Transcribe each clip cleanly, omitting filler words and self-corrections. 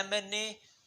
MNA,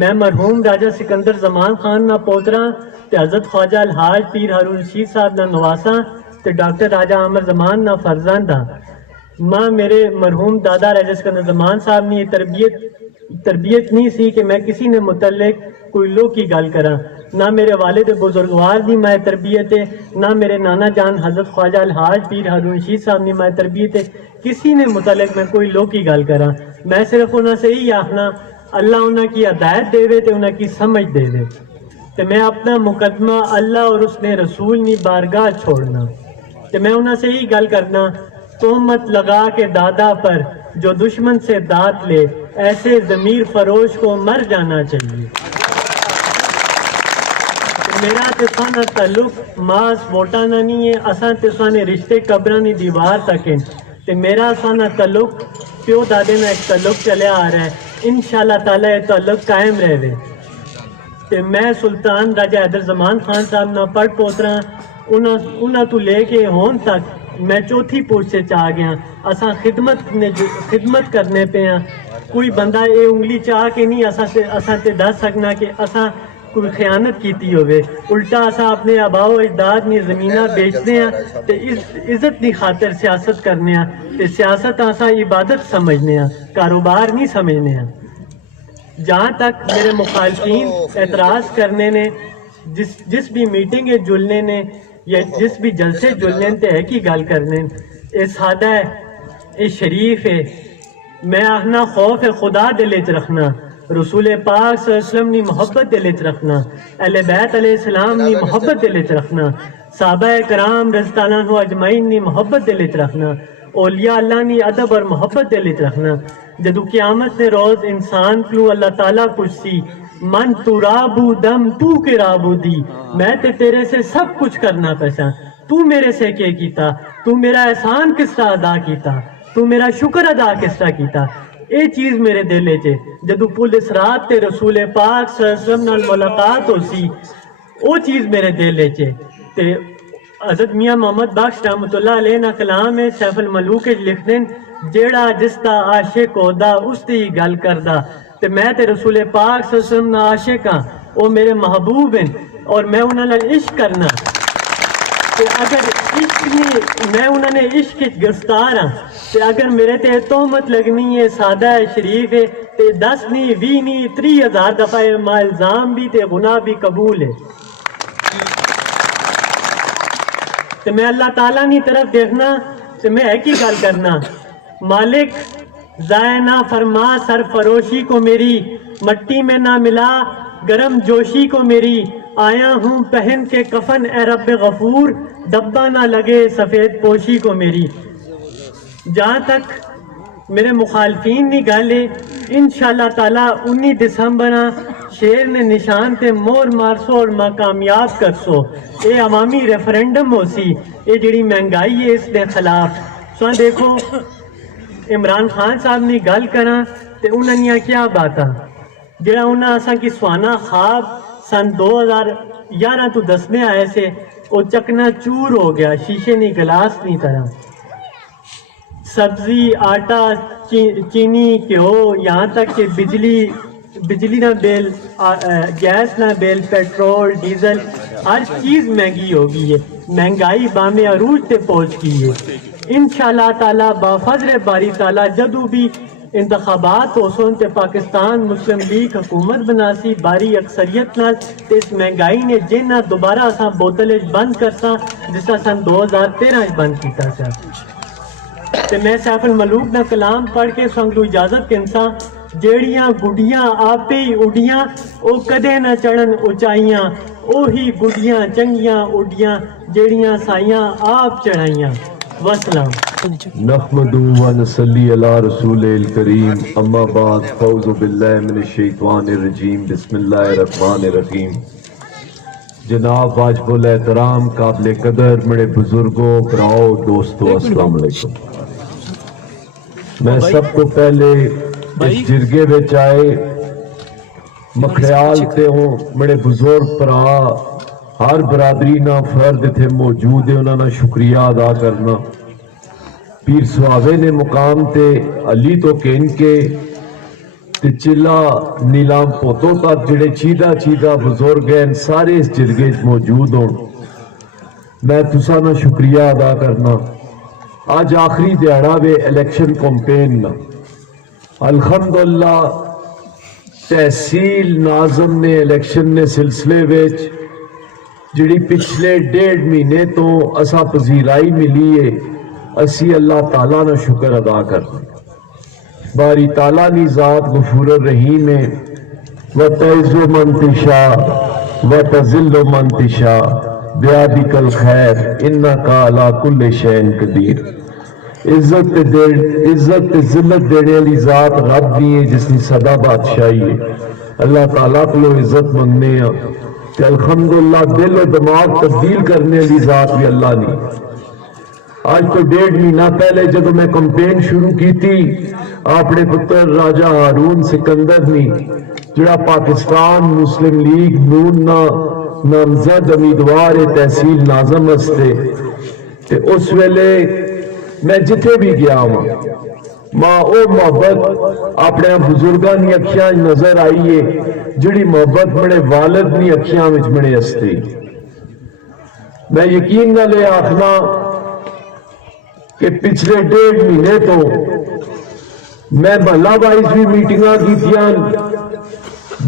میں مرحوم راجہ سکندر زمان خان نا پوترا تے حضرت خواجہ الحاج پیر ہارون رشید صاحب نا نواسا تے ڈاکٹر راجہ عامر زمان نا فرزندہ ماں میرے مرحوم دادا راجہ سکندر زمان صاحب نے یہ تربیت نہیں سی کہ میں کسی نے متعلق کوئی لوگ کی گل کراں، نہ میرے والد بزرگوار دی میں تربیت ہے، نہ میرے نانا جان حضرت خواجہ الحاج پیر ہارون رشید صاحب نے میں تربیت ہے، کسی نے متعلق میں کوئی لوگ کی گل کراں، میں صرف انہاں سے ہی آخنا اللہ انہاں کی ہدایت دے وے تے انہاں کی سمجھ دے وے تے میں اپنا مقدمہ اللہ اور اس نے رسول نی بارگاہ چھوڑنا تے میں انہاں سے ہی گل کرنا تہمت لگا کے دادا پر جو دشمن سے داد لے ایسے ضمیر فروش کو مر جانا چاہیے۔ میرا تے سانا تعلق ماس ووٹانا نہیں ہے، اساں تے سانے رشتے قبرانی دیوار تک ہیں تے میرا سانا تعلق پیو دادے میں ایک تعلق چلے آ رہا ہے، انشاءاللہ تعالی یہ تعلق قائم رہے تے میں سلطان راجہ حیدر زمان خان صاحب نہ پڑھ پوترا انہاں تو لے کے ہون تک میں چوتھی پوچھ سے چاہ گیا، اساں خدمت کرنے پہ ہیں، کوئی بندہ اے انگلی چاہ کے نہیں اساں تے دس سکنا کہ اساں کوئی خیانت کیتی ہوئے، الٹا اساں اپنے آباء و اجداد نی زمینہ بیچنے ہیں تے عزت دی خاطر سیاست کرنے ہیں تے سیاست اساں عبادت سمجھنے ہیں، کاروبار نہیں سمجھنے ہیں۔ جہاں تک میرے مخالفین اعتراض کرنے نے جس بھی میٹنگ جلنے نے یا جس بھی جلسے جلنے تے ہے کی گل کرنے اے سادہ ہے، اے شریف ہے، میں آخنا خوف خدا دلے چ رکھنا، رسول پاک صلی اللہ علیہ وسلم نی محبت دلے چ رکھنا، اہل بیت علیہ السلام نی محبت دلے چ رکھنا، صحابہ کرام رضی اللہ عنہ اجمعین نی محبت دلے چ رکھنا، اولیاء اللہ نی ادب اور محبت دلے چ رکھنا۔ جدو قیامت نے روز انسان کیوں اللہ تعالیٰ پوچھسی من تو رابو دم تو کے رابو دی، میں تے تیرے سے سب کچھ کرنا پیسا، تو میرے سے کیا کیتا، تو میرا احسان کس طرح ادا کیتا، تو میرا شکر ادا کس طرح کیتا، اے چیز میرے دلے چے جدو پولیس رات تے رسول پاک صلی اللہ علیہ وسلم نال ملاقات ہو سی او چیز میرے دلے چے تے حضرت میاں محمد بخش رحمۃ اللہ علیہ نا کلام ہے سیف الملوک لکھنے جیڑا جس دا عاشق ہودا اس دی گل کردا تے میں تے رسول پاک صلی اللہ علیہ وسلم نا عاشق ہاں، او میرے محبوب ہیں اور میں انہاں نال عشق کرنا تے اگر عشق نہیں میں انہاں نے عشق گرفتار ہاں تے اگر میرے تے تہمت لگنی ہے سادہ ہے شریف ہے تے 10 نہیں 20 نہیں 30,000 دفعہ ما الزام بھی تے گناہ بھی قبول ہے تے میں اللہ تعالیٰ نی طرف دیکھنا تے میں ایک ہی گل کرنا مالک ضائع نہ فرما سر فروشی کو میری، مٹی میں نہ ملا گرم جوشی کو میری، آیا ہوں پہن کے کفن اے رب غفور، ڈبہ نہ لگے سفید پوشی کو میری۔ جہاں تک میرے مخالفین نہیں گالے انشاءاللہ تعالیٰ 19 دسمبر شیر نے نشان تے مور مارسو اور ماں کامیاب کرسو، اے عوامی ریفرینڈم ہو سی، اے جڑی مہنگائی ہے اس دے خلاف سو دیکھو عمران خان صاحب نے گل کراں تے انہاں نے کیا باتاں جڑا انہاں اساں کی سوانا خواب سن 2011 تو دسنے آئے سے وہ چکنا چور ہو گیا، شیشے نہیں گلاس نہیں طرح، سبزی آٹا چینی گیہو یہاں تک کہ بجلی نہ بل گیس نہ بل پیٹرول ڈیزل ہر چیز مہنگی ہو گئی ہے، مہنگائی بام عروج تے پہنچ گئی ہے۔ انشاءاللہ تعالیٰ بافضل باری تعالیٰ جدو بھی انتخابات ہو سن تے پاکستان مسلم لیگ حکومت بناسی باری اکثریت نال تے اس مہنگائی نے جنہ دوبارہ اساں بوتل بند کرساں جس طرح سن 2013 بند کیتا سا تے میں سیف الملوک نا کلام پڑھ کے سنگلو اجازت کنساں جیڑیاں گڈیاں آپے ہی اڈیاں او کدے نہ چڑھن اونچائیاں، اوہی گڈیاں چنگیاں اڈیاں جیڑیاں سائیاں آپ چڑھائیاں۔ والسلام۔ نحمدو و نصلی علی رسول الکریم، اما بعد، فاعوذ باللہ من الشیطان الرجیم، بسم اللہ الرحمن الرحیم۔ جناب واجب الاحترام قابل قدر میرے بزرگوں براؤ دوستو السلام علیکم۔ میں سب کو پہلے اس جرگے بچ آئے مخیال تے ہوں میرے بزرگ برا ہر برادری نہ فرد تھے موجود ہے انہوں نے شکریہ ادا کرنا۔ پیر سواوے نے مقام تے علی تو کہن کے تے چلا نیلام پوتوں تک جڑے چیدہ بزرگ ہیں سارے اس جرگے موجود ہوں. میں تساں نا شکریہ ادا کرنا. آج آخری دیہڑا وے الیکشن کمپین نا. الحمدللہ تحصیل ناظم نے الیکشن نے سلسلے وچ جڑی پچھلے 1.5 مہینے تو اسا پذیرائی ملی ہے اسی اللہ تعالیٰ نے شکر ادا کرنا. باری تعالیٰ نی ذات غفور الرحیم ہے. وَتَعِزُّ مَن تَشَاءُ وَتَذِلُّ مَن تَشَاءُ بِيَدِكَ الْخَيْرُ إِنَّكَ عَلَى كُلِّ شَيْءٍ قَدِيرٌ. عزت ذلت دینے والی ذات رب دی ہے جس نے سدا بادشاہی ہے. اللہ تعالیٰ کو عزت منگنے ہیں کہ الحمدللہ دل و دماغ تبدیل کرنے والی ذات بھی اللہ نہیں. آج تو 1.5 مہینہ پہلے جب میں کمپین شروع کی تھی اپنے پتر راجہ ہارون سکندر نے جڑا پاکستان مسلم لیگ نون نامزد امیدوار تحصیل ناظم ہستے تے اس ویلے میں جتھے بھی گیا ہوں ماں او محبت اپنے بزرگاں دی اکھیاں نظر آئی ہے جڑی محبت بڑے والد دی اکھیاں وچ بڑے ہستے. میں یقین نہ لے آخنا کہ پچھلے 1.5 مہینے تو میں محلہ وائز بھی میٹنگاں کیتیاں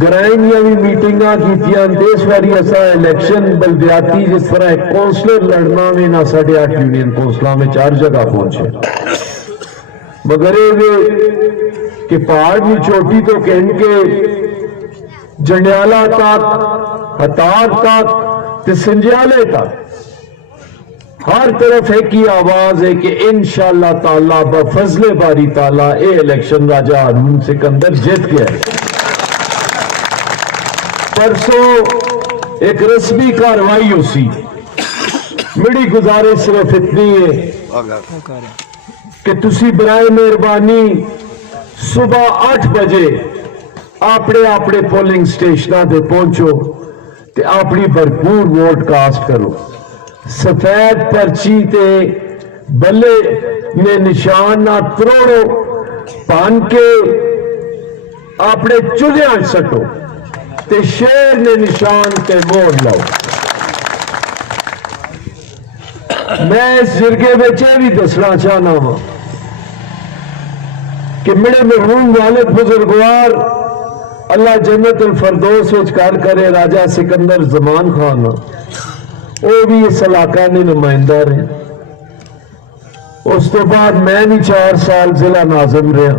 گرائنیاں بھی میٹنگاں کیتیاں. اس باری ایسا الیکشن بلدیاتی جس طرح ایک کونسلر لڑنا میں نہ 8.5 یونین کونسلاں میں 4 جگہ پہنچے. مگر یہ کہ پہاڑ کی چوٹی تو کہن کے جنڈیالہ تک ہتار تک تے سنجیالے تک ہر طرف ایک ہی آواز ہے کہ انشاءاللہ تعالیٰ بفضل باری تعالیٰ اے الیکشن راجہ ہارون سکندر جیت گیا. پرسوں ایک رسمی کاروائی ہو سی. میری گزارش صرف اتنی ہے کہ تسی برائے مہربانی صبح 8 بجے اپنے پولنگ سٹیشنہ دے پہنچو تے اپنی بھرپور ووٹ کاسٹ کرو. سفید پرچی تے بلے میں نشان نہ تروڑو پان کے اپنے چلیاں سٹو تے شیر نے نشان تے مور لاؤ. میں اس جرگے بچے بھی دسنا چاہنا ہوں کہ میرے مرحوم والد بزرگوار اللہ جنت الفردوس وچ کار کرے راجہ سکندر زمان خان وہ بھی اس علاقہ نے نمائندہ رہے. اس تو بعد میں بھی 4 سال ضلع ناظم رہا.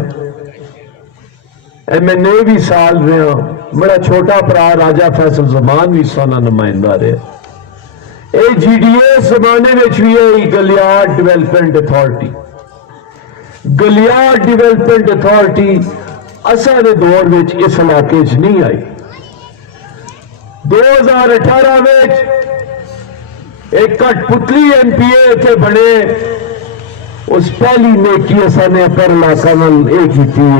MNA بھی سال رہا. میرا چھوٹا برا راجہ فیصل زمان بھی سونا نمائندہ رہا. GDA زمانے میں بھی ہے گلیار ڈیولپمنٹ اتھارٹی. گلیار ڈیولپمنٹ اتھارٹی اصل دور میں اس علاقے چ نہیں آئی. 2018 میں ایک کٹ پتلی MPA تھے بڑے اس پہلی نیکی اسا نے اپر علاقہ میں ایک ہی تھی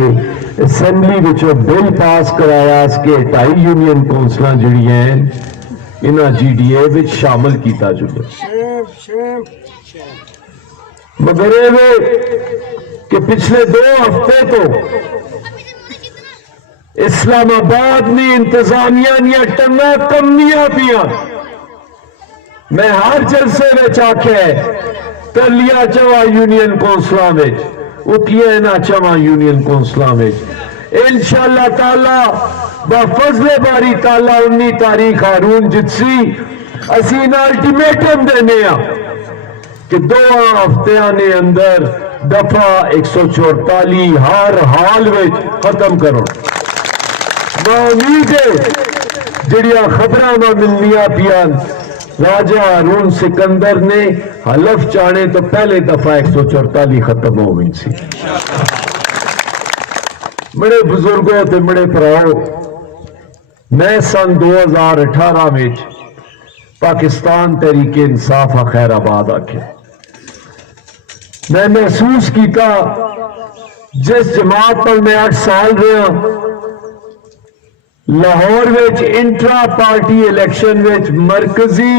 اسمبلی وچوں بل پاس کرایا اس کے 2.5 یونین کونسلاں جڑی ہیں انہاں GDA وچ شامل کیتا جائے. مگر کہ پچھلے 2 ہفتے تو اسلام آباد میں انتظامیہ نیا ٹنگا کمیاں پیا. میں ہر جلسے میں چاکھے ترلیا چوا یونین کونسلاں میں اتھیے نہ چوا یونین کونسلاں میں انشاءاللہ تعالی بفضل باری تعالی 19 تاریخ ہارون جتسی اسی نا الٹیمیٹم دینے کہ 2 ہفتیاں نے اندر دفعہ 144 ہر حال میں ختم کرو. امید ہے جڑیاں خبراں نہ ملنیاں پیان راجہ ہارون سکندر نے حلف چانے تو پہلے دفعہ 144 ختم ہو گئی سی. بڑے بزرگوں تے بڑے پراؤ میں سن 2018 میں پاکستان تحریک انصاف خیر آباد آکے میں محسوس کیتا جس جماعت پر میں 8 سال رہا لاہور وچ انٹرا پارٹی الیکشن وچ مرکزی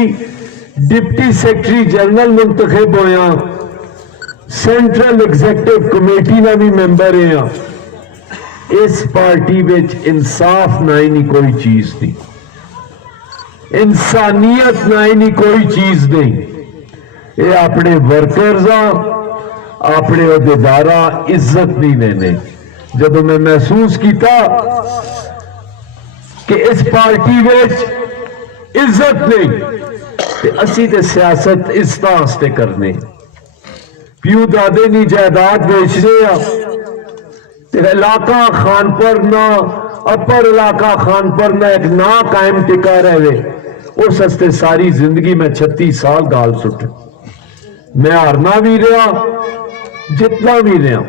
ڈپٹی سیکٹری جنرل منتخب ہویا سینٹرل ایگزیکٹو کمیٹی نہ بھی ممبر ہیں اس پارٹی وچ انصاف نہ ہی کوئی چیز نہیں، انسانیت نہ ہی کوئی چیز نہیں. یہ اپنے ورکرز اپنے عہدیدارہ عزت نہیں دینے. جب میں محسوس کیتا کہ اس پارٹی وچ عزت نہیں تے اسی تے سیاست اس طرح سے کرنے. پیو دادے نی جائیداد بیچ رہے تے علاقہ خانپور نہ اپر علاقہ خانپور نہ ایک نا قائم ٹکا رہے. اس ہستے ساری زندگی میں 36 سال گال سٹ، میں ہارنا بھی رہا جتنا بھی رہا،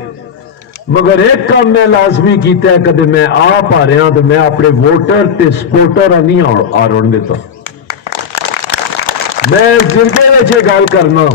مگر ایک کام میں لازمی کیتا ہے کدے میں آپ آ رہا تو میں اپنے ووٹر تے سپورٹر نہیں آڑن دیتا. میں جرگے وچ گل کرنا